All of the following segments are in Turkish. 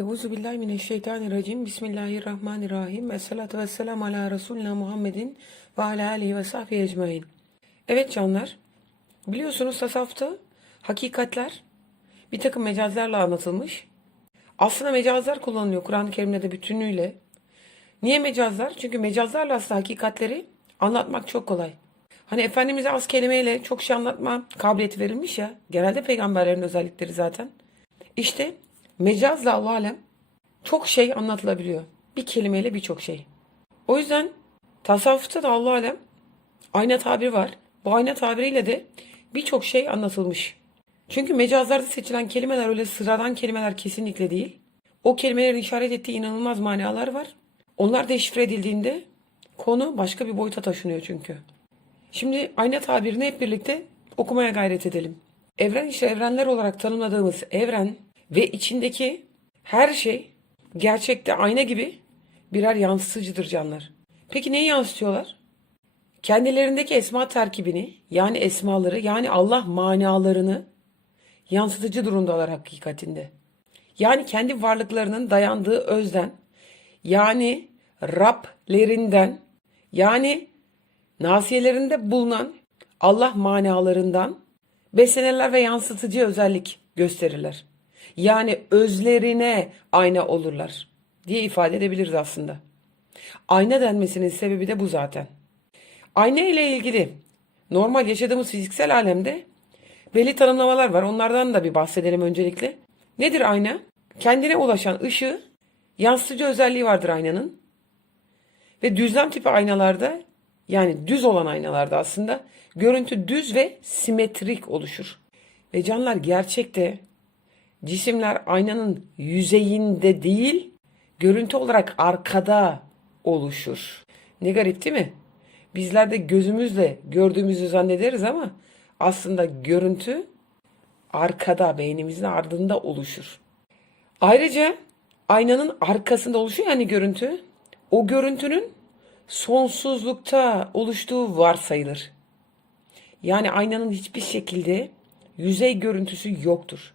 Euzu billahi mineşşeytanirracim. Bismillahirrahmanirrahim. Esselatu vesselamu ala Resulina Muhammedin ve ala alihi ve sahbihi ecmain. Evet canlar, biliyorsunuz tasavvufta hakikatler bir takım mecazlarla anlatılmış. Aslında mecazlar kullanılıyor Kur'an-ı Kerim'de de bütünüyle. Niye mecazlar? Çünkü mecazlarla aslında hakikatleri anlatmak çok kolay. Hani Efendimiz'e az kelimeyle çok şey anlatma kabiliyeti verilmiş ya. Genelde peygamberlerin özellikleri zaten. İşte mecazla Allah alem çok şey anlatılabiliyor. Bir kelimeyle birçok şey. O yüzden tasavvufta da Allah alem ayna tabiri var. Bu ayna tabiriyle de birçok şey anlatılmış. Çünkü mecazlarda seçilen kelimeler öyle sıradan kelimeler kesinlikle değil. O kelimelerin işaret ettiği inanılmaz manalar var. Onlar deşifre edildiğinde konu başka bir boyuta taşınıyor çünkü. Şimdi ayna tabirini hep birlikte okumaya gayret edelim. Evren işte evrenler olarak tanımladığımız evren ve içindeki her şey gerçekte ayna gibi birer yansıtıcıdır canlar. Peki neyi yansıtıyorlar? Kendilerindeki esma terkibini yani esmaları yani Allah manalarını yansıtıcı durumdalar hakikatinde. Yani kendi varlıklarının dayandığı özden yani Rablerinden yani nasiyelerinde bulunan Allah manalarından beslenirler ve yansıtıcı özellik gösterirler. Yani özlerine ayna olurlar diye ifade edebiliriz aslında. Ayna denmesinin sebebi de bu zaten. Ayna ile ilgili normal yaşadığımız fiziksel alemde belli tanımlamalar var. Onlardan da bir bahsedelim öncelikle. Nedir ayna? Kendine ulaşan ışığı yansıtıcı özelliği vardır aynanın. Ve düzlem tipi aynalarda yani düz olan aynalarda aslında görüntü düz ve simetrik oluşur. Ve canlar gerçekte cisimler aynanın yüzeyinde değil görüntü olarak arkada oluşur. Ne garip değil mi? Bizler de gözümüzle gördüğümüzü zannederiz ama aslında görüntü arkada, beynimizin ardında oluşur. Ayrıca aynanın arkasında oluşuyor yani görüntü. O görüntünün sonsuzlukta oluştuğu varsayılır. Yani aynanın hiçbir şekilde yüzey görüntüsü yoktur.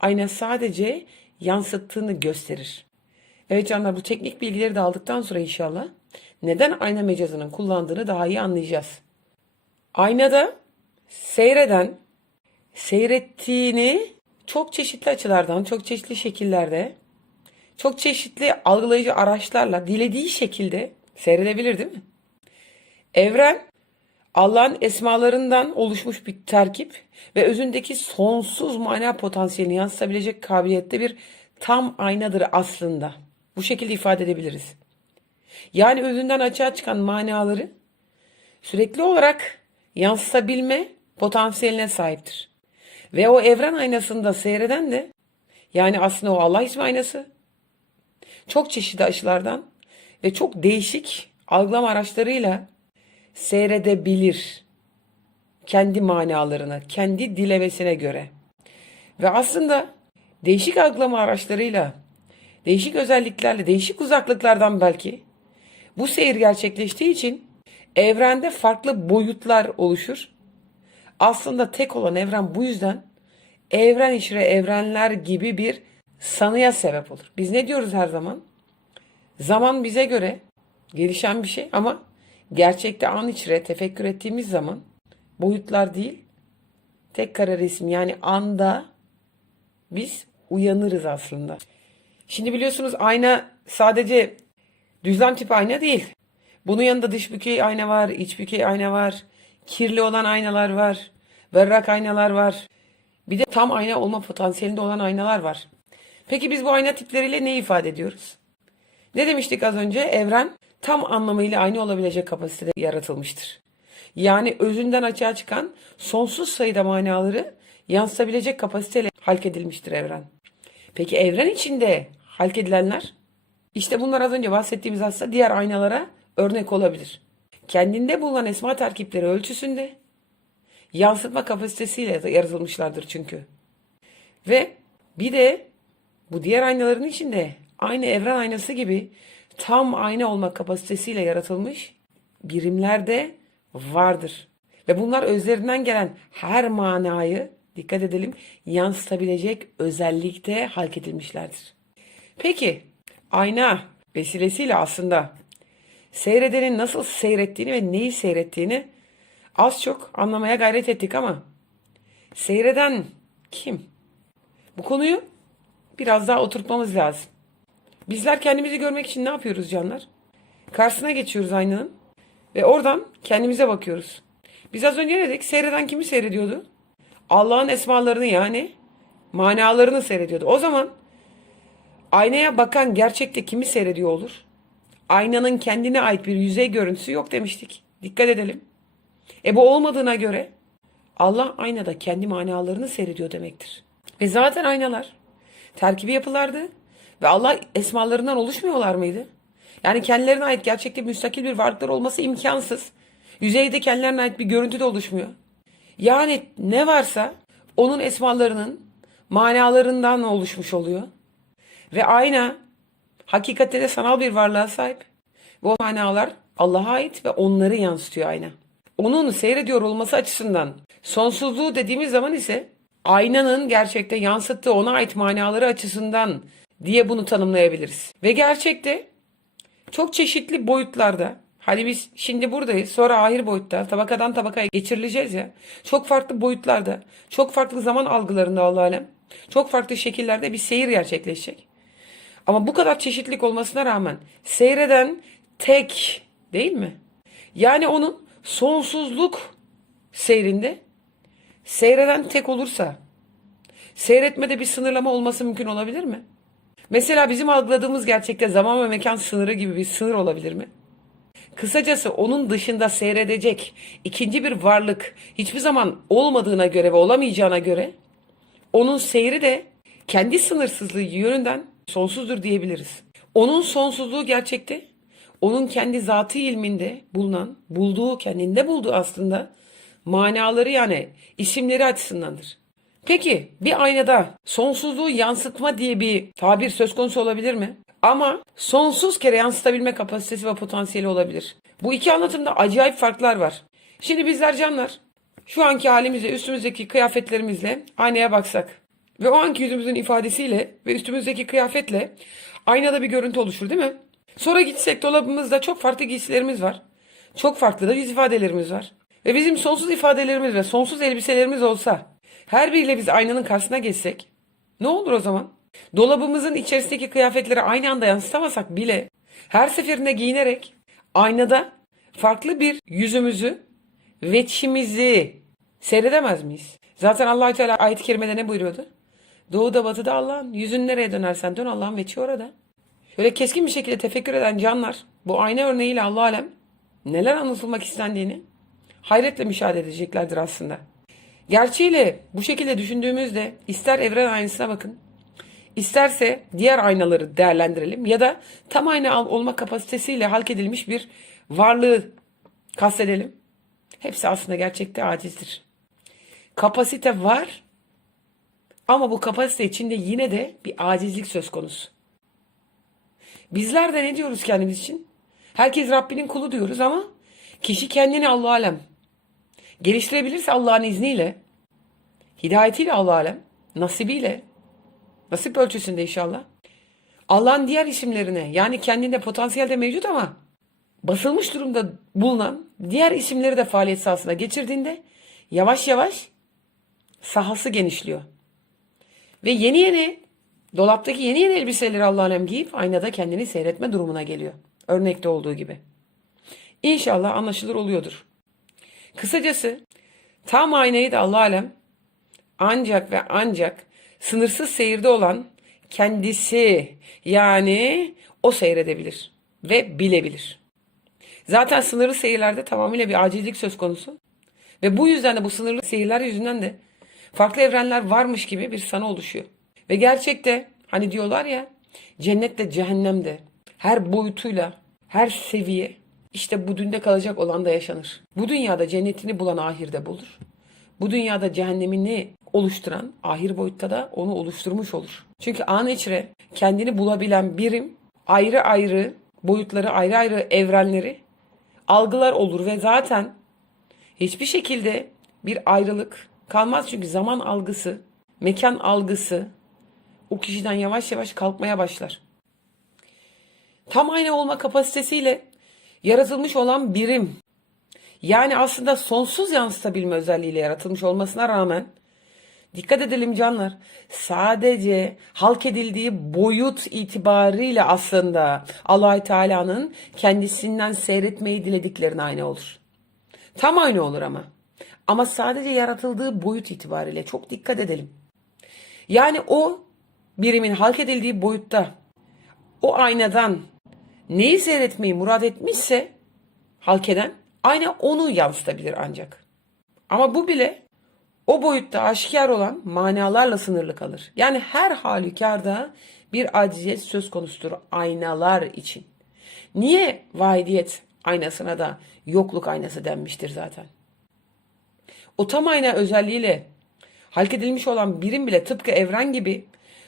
Ayna sadece yansıttığını gösterir. Evet canlar bu teknik bilgileri de aldıktan sonra inşallah neden ayna mecazının kullandığını daha iyi anlayacağız. Aynada seyreden seyrettiğini çok çeşitli açılardan, çok çeşitli şekillerde, çok çeşitli algılayıcı araçlarla dilediği şekilde seyredebilir değil mi? Evren Allah'ın esmalarından oluşmuş bir terkip ve özündeki sonsuz mana potansiyelini yansıtabilecek kabiliyette bir tam aynadır aslında. Bu şekilde ifade edebiliriz. Yani özünden açığa çıkan manaları sürekli olarak yansıtabilme potansiyeline sahiptir. Ve o evren aynasında seyreden de yani aslında o Allah ismi aynası çok çeşitli açılardan ve çok değişik algılama araçlarıyla seyredebilir. Kendi manalarını, kendi dilemesine göre. Ve aslında değişik algılama araçlarıyla, değişik özelliklerle, değişik uzaklıklardan belki bu seyir gerçekleştiği için evrende farklı boyutlar oluşur. Aslında tek olan evren bu yüzden evren içre evrenler gibi bir sanıya sebep olur. Biz ne diyoruz her zaman? Zaman bize göre gelişen bir şey ama gerçekte an içre tefekkür ettiğimiz zaman boyutlar değil tek kare resim yani anda biz uyanırız aslında. Şimdi biliyorsunuz ayna sadece düzlem tipi ayna değil. Bunun yanında dış bükey ayna var, iç bükey ayna var, kirli olan aynalar var, berrak aynalar var. Bir de tam ayna olma potansiyelinde olan aynalar var. Peki biz bu ayna tipleriyle ne ifade ediyoruz? Ne demiştik az önce? Evren tam anlamıyla aynı olabilecek kapasitede yaratılmıştır. Yani özünden açığa çıkan sonsuz sayıda manaları yansıtabilecek kapasiteyle halk edilmiştir evren. Peki evren içinde halk edilenler? İşte bunlar az önce bahsettiğimiz aslında diğer aynalara örnek olabilir. Kendinde bulunan esma terkipleri ölçüsünde yansıtma kapasitesiyle yaratılmışlardır çünkü. Ve bir de bu diğer aynaların içinde aynı evren aynası gibi tam ayna olma kapasitesiyle yaratılmış birimler de vardır. Ve bunlar özlerinden gelen her manayı dikkat edelim yansıtabilecek özellikte halk edilmişlerdir. Peki ayna vesilesiyle aslında seyredenin nasıl seyrettiğini ve neyi seyrettiğini az çok anlamaya gayret ettik ama seyreden kim? Bu konuyu biraz daha oturtmamız lazım. Bizler kendimizi görmek için ne yapıyoruz canlar? Karşısına geçiyoruz aynanın ve oradan kendimize bakıyoruz. Biz az önce dedik? Seyreden kimi seyrediyordu? Allah'ın esmalarını yani manalarını seyrediyordu. O zaman aynaya bakan gerçekte kimi seyrediyor olur? Aynanın kendine ait bir yüzey görüntüsü yok demiştik. Dikkat edelim. E bu olmadığına göre Allah aynada kendi manalarını seyrediyor demektir. Ve zaten aynalar terkibi yapılardı ve Allah esmalarından oluşmuyorlar mıydı? Yani kendilerine ait gerçekte müstakil bir varlıklar olması imkansız. Yüzeyde kendilerine ait bir görüntü de oluşmuyor. Yani ne varsa onun esmalarının manalarından oluşmuş oluyor. Ve ayna hakikatte de sanal bir varlığa sahip. Bu manalar Allah'a ait ve onları yansıtıyor ayna. Onun seyrediyor olması açısından sonsuzluğu dediğimiz zaman ise aynanın gerçekte yansıttığı ona ait manaları açısından diye bunu tanımlayabiliriz. Ve gerçekte çok çeşitli boyutlarda hani biz şimdi buradayız sonra ahir boyutta tabakadan tabakaya geçirileceğiz ya çok farklı boyutlarda çok farklı zaman algılarında Allah alem çok farklı şekillerde bir seyir gerçekleşecek. Ama bu kadar çeşitlilik olmasına rağmen seyreden tek değil mi? Yani onun sonsuzluk seyrinde seyreden tek olursa seyretmede bir sınırlama olması mümkün olabilir mi? Mesela bizim algıladığımız gerçekte zaman ve mekan sınırı gibi bir sınır olabilir mi? Kısacası onun dışında seyredecek ikinci bir varlık hiçbir zaman olmadığına göre ve olamayacağına göre onun seyri de kendi sınırsızlığı yönünden sonsuzdur diyebiliriz. Onun sonsuzluğu gerçekte onun kendi zatı ilminde bulunan, bulduğu, kendinde bulduğu aslında manaları yani isimleri açısındandır. Peki bir aynada sonsuzluğu yansıtma diye bir tabir söz konusu olabilir mi? Ama sonsuz kere yansıtabilme kapasitesi ve potansiyeli olabilir. Bu iki anlatımda acayip farklar var. Şimdi bizler canlar şu anki halimizle üstümüzdeki kıyafetlerimizle aynaya baksak ve o anki yüzümüzün ifadesiyle ve üstümüzdeki kıyafetle aynada bir görüntü oluşur değil mi? Sonra gitsek dolabımızda çok farklı giysilerimiz var. Çok farklı da yüz ifadelerimiz var. Ve bizim sonsuz ifadelerimiz ve sonsuz elbiselerimiz olsa her biriyle biz aynanın karşısına geçsek ne olur o zaman? Dolabımızın içerisindeki kıyafetleri aynı anda yansıtamasak bile her seferinde giyinerek aynada farklı bir yüzümüzü, veçimizi seyredemez miyiz? Zaten allah Teala ayet-i kerimede ne buyuruyordu? Doğuda batıda Allah'ın yüzün nereye dönersen dön Allah'ın veçi orada. Şöyle keskin bir şekilde tefekkür eden canlar bu ayna örneğiyle Allah alem neler anlatılmak istendiğini hayretle müşahede edeceklerdir aslında. Gerçeğiyle bu şekilde düşündüğümüzde ister evren aynasına bakın, isterse diğer aynaları değerlendirelim ya da tam ayna olma kapasitesiyle halk edilmiş bir varlığı kastedelim. Hepsi aslında gerçekte acizdir. Kapasite var ama bu kapasite içinde yine de bir acizlik söz konusu. Bizler de ne diyoruz kendimiz için? Herkes Rabbinin kulu diyoruz ama kişi kendini Allah alem geliştirebilirse Allah'ın izniyle, hidayetiyle Allah alem, nasibiyle, nasip ölçüsünde inşallah. Allah'ın diğer isimlerine yani kendinde potansiyel de mevcut ama basılmış durumda bulunan diğer isimleri de faaliyet sahasına geçirdiğinde yavaş yavaş sahası genişliyor. Ve yeni yeni dolaptaki yeni yeni elbiseleri Allah alem giyip aynada kendini seyretme durumuna geliyor. Örnekte olduğu gibi. İnşallah anlaşılır oluyordur. Kısacası tam aynayı da Allah alem ancak ve ancak sınırsız seyirde olan kendisi yani o seyredebilir ve bilebilir. Zaten sınırlı seyirlerde tamamıyla bir acillik söz konusu. Ve bu yüzden de bu sınırlı seyirler yüzünden de farklı evrenler varmış gibi bir sana oluşuyor. Ve gerçekte hani diyorlar ya cennette cehennemde her boyutuyla her seviye işte bu dünde kalacak olan da yaşanır. Bu dünyada cennetini bulan ahirde bulur. Bu dünyada cehennemini oluşturan ahir boyutta da onu oluşturmuş olur. Çünkü an içre kendini bulabilen birim ayrı ayrı boyutları ayrı ayrı evrenleri algılar olur ve zaten hiçbir şekilde bir ayrılık kalmaz çünkü zaman algısı, mekan algısı o kişiden yavaş yavaş kalkmaya başlar. tam ayna olma kapasitesiyle yaratılmış olan birim. Yani aslında sonsuz yansıtabilme özelliğiyle yaratılmış olmasına rağmen dikkat edelim canlar sadece halk edildiği boyut itibariyle aslında allah Teala'nın kendisinden seyretmeyi dilediklerine aynı olur. Tam aynı olur ama. Ama sadece yaratıldığı boyut itibariyle çok dikkat edelim. Yani o birimin halk edildiği boyutta o aynadan neyi seyretmeyi murat etmişse halk eden ayna onu yansıtabilir ancak. Ama bu bile o boyutta aşikar olan manalarla sınırlı kalır. Yani her halükarda bir aciziyet söz konusudur aynalar için. Niye vahidiyet aynasına da yokluk aynası denmiştir zaten? O tam ayna özelliğiyle halk edilmiş olan birim bile tıpkı evren gibi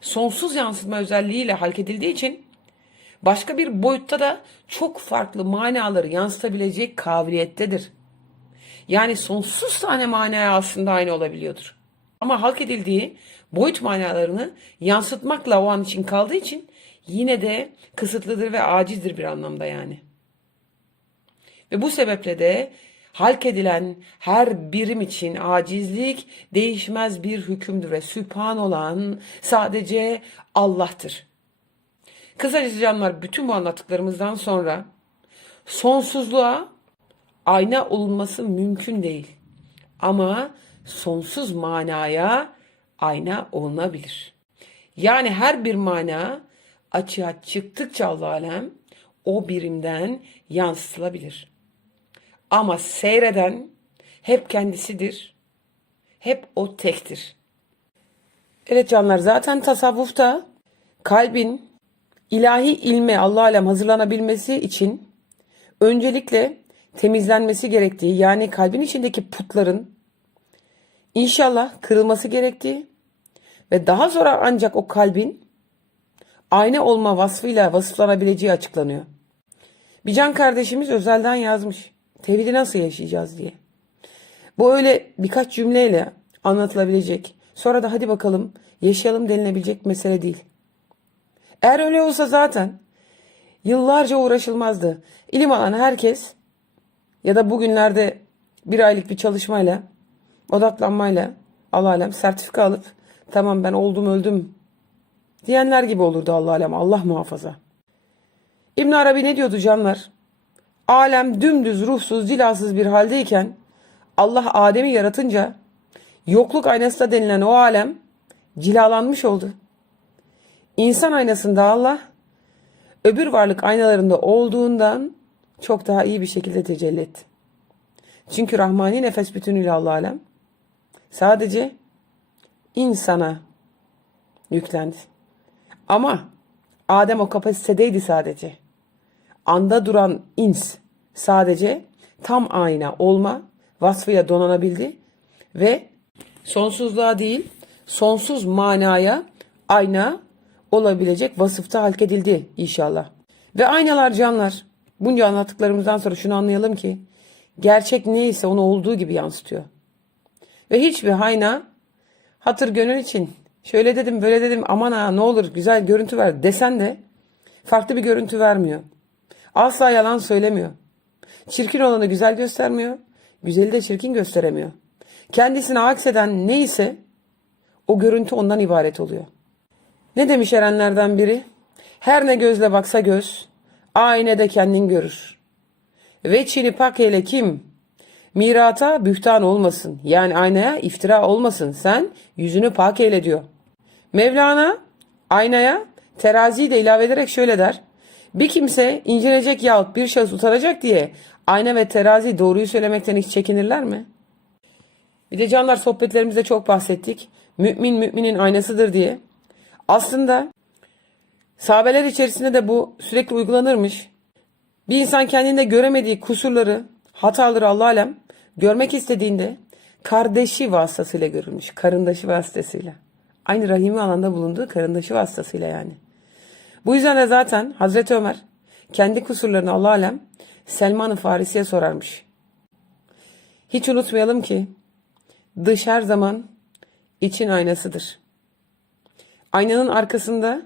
sonsuz yansıtma özelliğiyle halk edildiği için başka bir boyutta da çok farklı manaları yansıtabilecek kabiliyettedir. Yani sonsuz tane manaya aslında aynı olabiliyordur. Ama halk edildiği boyut manalarını yansıtmakla o an için kaldığı için yine de kısıtlıdır ve acizdir bir anlamda yani. Ve bu sebeple de halk edilen her birim için acizlik değişmez bir hükümdür ve sübhan olan sadece Allah'tır. Kısacası canlar bütün bu anlattıklarımızdan sonra sonsuzluğa ayna olunması mümkün değil. Ama sonsuz manaya ayna olunabilir. Yani her bir mana açığa çıktıkça Allah alem o birimden yansıtılabilir. Ama seyreden hep kendisidir. Hep o tektir. Evet canlar zaten tasavvufta kalbin ilahi ilme Allah alem hazırlanabilmesi için öncelikle temizlenmesi gerektiği yani kalbin içindeki putların inşallah kırılması gerektiği ve daha sonra ancak o kalbin ayna olma vasfıyla vasıflanabileceği açıklanıyor. Bir can kardeşimiz özelden yazmış. Tevhidi nasıl yaşayacağız diye. Bu öyle birkaç cümleyle anlatılabilecek. Sonra da hadi bakalım yaşayalım denilebilecek mesele değil. Eğer öyle olsa zaten yıllarca uğraşılmazdı. İlim alan herkes ya da bugünlerde bir aylık bir çalışmayla, odaklanmayla Allah alem sertifika alıp tamam ben oldum öldüm diyenler gibi olurdu Allah alem. Allah muhafaza. İbn Arabi ne diyordu canlar? Alem dümdüz ruhsuz dilasız bir haldeyken Allah Adem'i yaratınca yokluk aynası da denilen o alem cilalanmış oldu. İnsan aynasında Allah öbür varlık aynalarında olduğundan çok daha iyi bir şekilde tecelli etti. Çünkü Rahmani nefes bütünüyle Allah alem sadece insana yüklendi. Ama Adem o kapasitedeydi sadece. Anda duran ins sadece tam ayna olma vasfıyla donanabildi ve sonsuzluğa değil sonsuz manaya ayna olabilecek vasıfta halk edildi inşallah. Ve aynalar canlar. Bunca anlattıklarımızdan sonra şunu anlayalım ki gerçek neyse onu olduğu gibi yansıtıyor. Ve hiçbir ayna hatır gönül için şöyle dedim böyle dedim aman ha ne olur güzel görüntü ver desen de farklı bir görüntü vermiyor. Asla yalan söylemiyor. Çirkin olanı güzel göstermiyor. Güzeli de çirkin gösteremiyor. Kendisine akseden neyse o görüntü ondan ibaret oluyor. Ne demiş erenlerden biri? Her ne gözle baksa göz, aynede kendin görür. Ve çini pak eyle kim? Mirata bühtan olmasın. Yani aynaya iftira olmasın. Sen yüzünü pak eyle diyor. Mevlana aynaya teraziyi de ilave ederek şöyle der. Bir kimse incinecek yahut bir şahıs utanacak diye ayna ve terazi doğruyu söylemekten hiç çekinirler mi? Bir de canlar sohbetlerimizde çok bahsettik. Mümin müminin aynasıdır diye. Aslında sahabeler içerisinde de bu sürekli uygulanırmış. Bir insan kendinde göremediği kusurları, hataları Allah alem görmek istediğinde kardeşi vasıtasıyla görülmüş. Karındaşı vasıtasıyla. Aynı rahimi alanda bulunduğu karındaşı vasıtasıyla yani. Bu yüzden de zaten Hazreti Ömer kendi kusurlarını Allah alem Selman-ı Farisi'ye sorarmış. Hiç unutmayalım ki dış her zaman için aynasıdır. Aynanın arkasında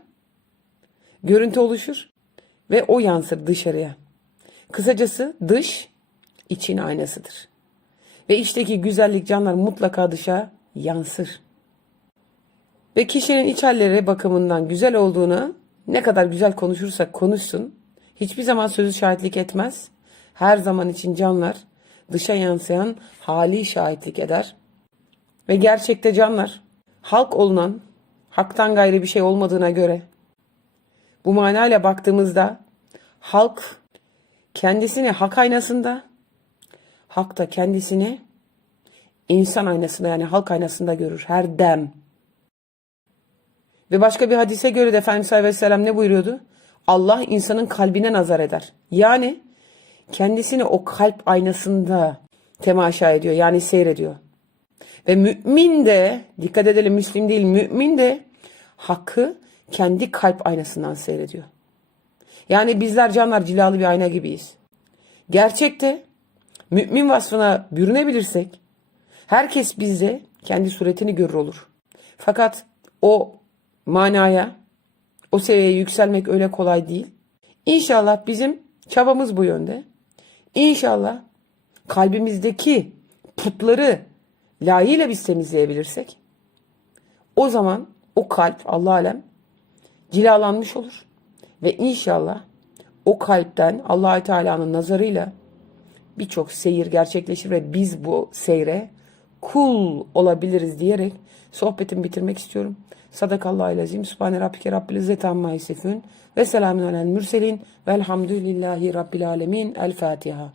görüntü oluşur. ve o yansır dışarıya. Kısacası dış için aynasıdır. Ve içteki güzellik canlar mutlaka dışa yansır. Ve kişinin iç halleri bakımından güzel olduğunu ne kadar güzel konuşursak konuşsun hiçbir zaman sözü şahitlik etmez. Her zaman için canlar dışa yansıyan hali şahitlik eder. Ve gerçekte canlar halk olunan haktan gayrı bir şey olmadığına göre bu manayla baktığımızda halk kendisini hak aynasında, hak da kendisini insan aynasında yani halk aynasında görür her dem. Ve başka bir hadise göre de Efendimiz Aleyhisselam ne buyuruyordu? Allah insanın kalbine nazar eder. Yani kendisini o kalp aynasında temaşa ediyor yani seyrediyor. Ve mümin de dikkat edelim Müslim değil mümin de hakkı kendi kalp aynasından seyrediyor. Yani bizler canlar cilalı bir ayna gibiyiz. Gerçekte mümin vasfına bürünebilirsek herkes bizde kendi suretini görür olur. Fakat o manaya, o seviyeye yükselmek öyle kolay değil. İnşallah bizim çabamız bu yönde. İnşallah kalbimizdeki putları layığıyla biz temizleyebilirsek o zaman o kalp Allah alem cilalanmış olur. Ve inşallah o kalpten allah Teala'nın nazarıyla birçok seyir gerçekleşir ve biz bu seyre kul olabiliriz diyerek sohbetimi bitirmek istiyorum. Sadakallahu azim. Subhane rabbike rabbil izzeti amma. Ve selamun alel mürselin. Velhamdülillahi rabbil alemin. El Fatiha.